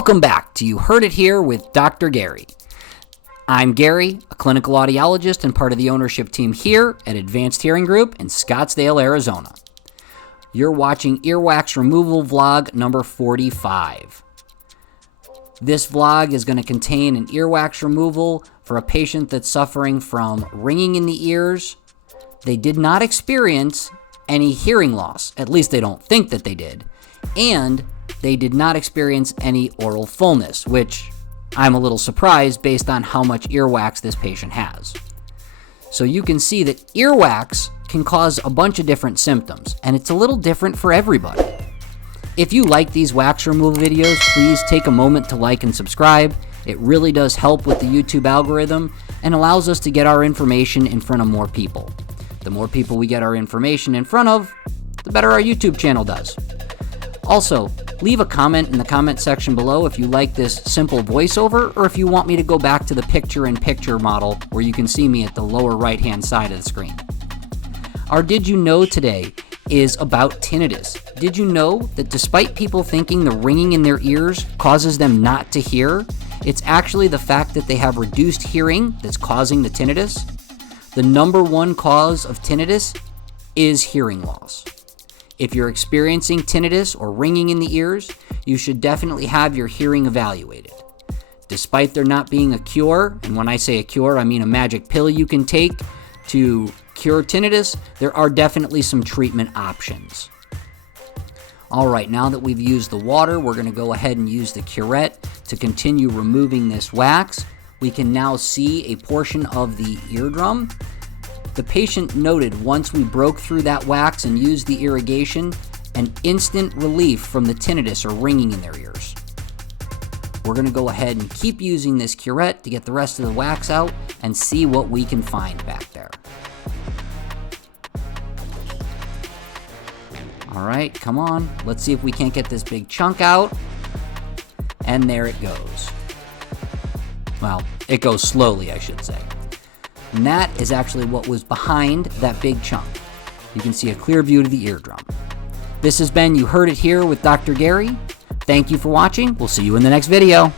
Welcome back to You Heard It Here with Dr. Gary. I'm Gary, a clinical audiologist and part of the ownership team here at Advanced Hearing Group in Scottsdale, Arizona. You're watching earwax removal vlog number 45. This vlog is going to contain an earwax removal for a patient that's suffering from ringing in the ears. They did not experience any hearing loss, at least they don't think that they did, and they did not experience any aural fullness, which I'm a little surprised based on how much earwax this patient has. So you can see that earwax can cause a bunch of different symptoms, and it's a little different for everybody. If you like these wax removal videos, please take a moment to like and subscribe. It really does help with the YouTube algorithm and allows us to get our information in front of more people. The more people we get our information in front of, the better our YouTube channel does. Also, leave a comment in the comment section below if you like this simple voiceover or if you want me to go back to the picture-in-picture model where you can see me at the lower right-hand side of the screen. Our Did You Know today is about tinnitus. Did you know that despite people thinking the ringing in their ears causes them not to hear, it's actually the fact that they have reduced hearing that's causing the tinnitus? The number one cause of tinnitus is hearing loss. If you're experiencing tinnitus or ringing in the ears, you should definitely have your hearing evaluated. Despite there not being a cure, and when I say a cure, I mean a magic pill you can take to cure tinnitus, there are definitely some treatment options. All right, now that we've used the water, we're going to go ahead and use the curette to continue removing this wax. We can now see a portion of the eardrum. The patient noted once we broke through that wax and used the irrigation, an instant relief from the tinnitus or ringing in their ears. We're going to go ahead and keep using this curette to get the rest of the wax out and see what we can find back there. All right, come on. Let's see if we can't get this big chunk out. And there it goes. Well, it goes slowly, I should say. And that is actually what was behind that big chunk. You can see a clear view to the eardrum. This has been You Heard It Here with Dr. Gary. Thank you for watching. We'll see you in the next video.